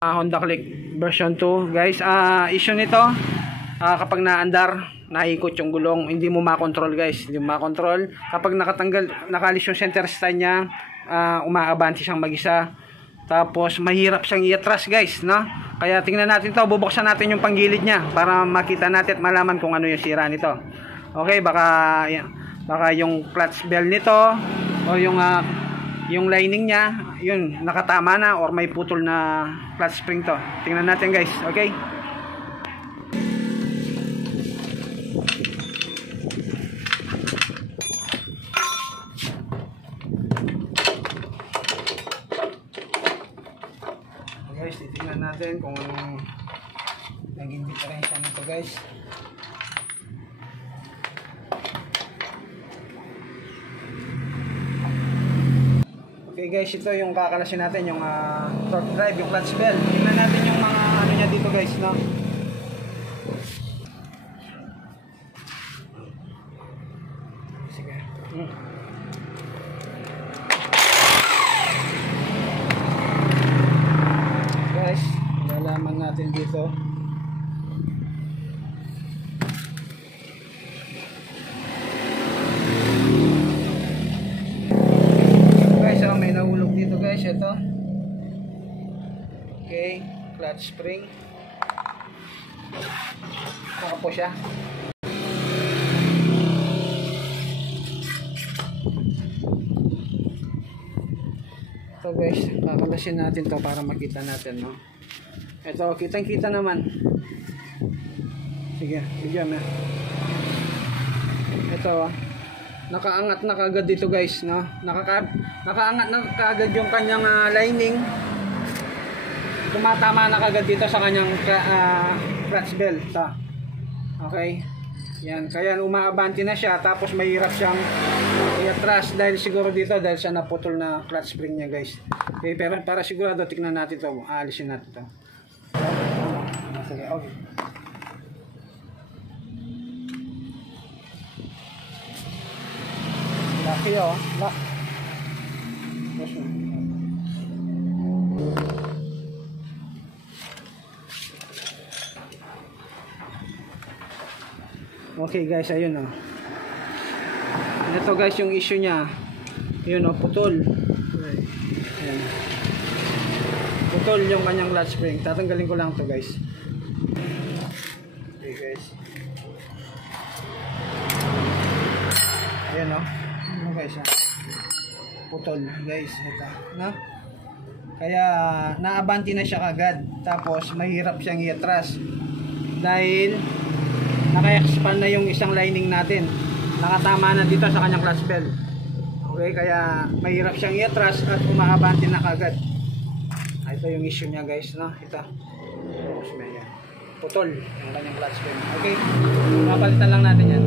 Honda Click version 2 guys. Issue nito kapag naandar, naikot yung gulong, hindi mo makontrol guys, hindi mo makontrol. Kapag nakalis yung center stand niya, umaabanti siyang mag-isa. Tapos mahirap siyang i-atras guys, no? Kaya tingnan natin to, bubuksan natin yung panggilid niya para makita natin at malaman kung ano yung sira nito. Okay, baka yung clutch bell nito o yung lining niya, yun, nakatama na or may putol na clutch spring to. Tingnan natin guys, okay? Guys, titingnan natin kung anong naging diferensya nito guys. Okay guys, ito yung kakalasin natin, yung torque drive, yung clutch bell. Tingnan natin yung mga ano niya dito guys, no? Sige. Guys, lalaman natin dito. May nahulog dito guys, ito. Okay, clutch spring. Saka po siya. Ito guys, kakalasin natin to para makita natin, no? Ito, kitang-kita naman. Sige, bigyan na. Ito, nakaangat na kagad dito guys, no? Nakaangat na kagad yung kanyang lining. Tumatama na kagad dito sa kanyang clutch bell. Okay, yan, kaya umaabanti na siya. Tapos mahirap siyang i-atras dahil siguro dito, dahil sa naputol na clutch spring niya guys. Okay, pero para sigurado, tignan natin to, aalisin natin to. Sige, okay. Laki oh, okay guys, ayun oh. Ito guys yung issue niya. Ayun oh, putol. Ayan. Putol yung kanyang clutch spring. Tatanggalin ko lang to guys. Okay guys. Ayan oh. Ano guys ah. Putol guys, ito, no? Kaya naabanti na siya kagad. Tapos mahirap siyang i-atras dahil naka-expand na yung isang lining natin. Nakatama na dito sa kanyang clutch bell. Okay, kaya mahirap siyang i-atras at umaabanti na kagad. Ito yung issue niya guys, no? Ito. Putol yung kanyang clutch bell. Okay, papalitan lang natin yan.